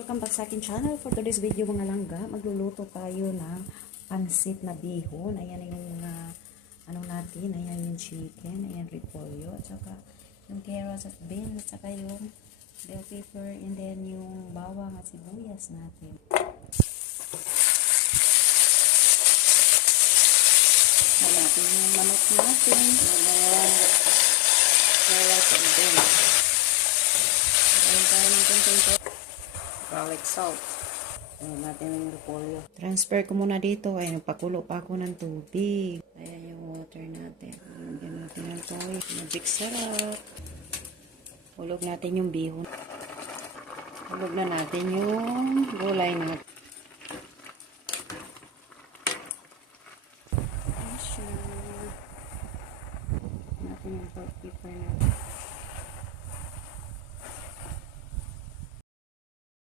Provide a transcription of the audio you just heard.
Welcome back sa akin channel. For today's video mga langga, magluluto tayo ng pansit na bihon. Ayan yung ano natin, ayan yung chicken, ayan repolyo, at saka yung carrots at beans, at saka yung bell pepper, and then yung bawang at sibuyas natin. Natin yung manok natin, ayan, carrots at beans. Ayan tayo ng konting garlic salt. Ayan natin yung repolyo. Transfer ko muna dito. Ay, nagpakulo pa ako ng tubig. Ayan yung water natin. Lagyan natin ng toy. Magic sarap. Hulog natin yung bihon. Hulog na natin yung gulay natin. Natin yung pepper natin.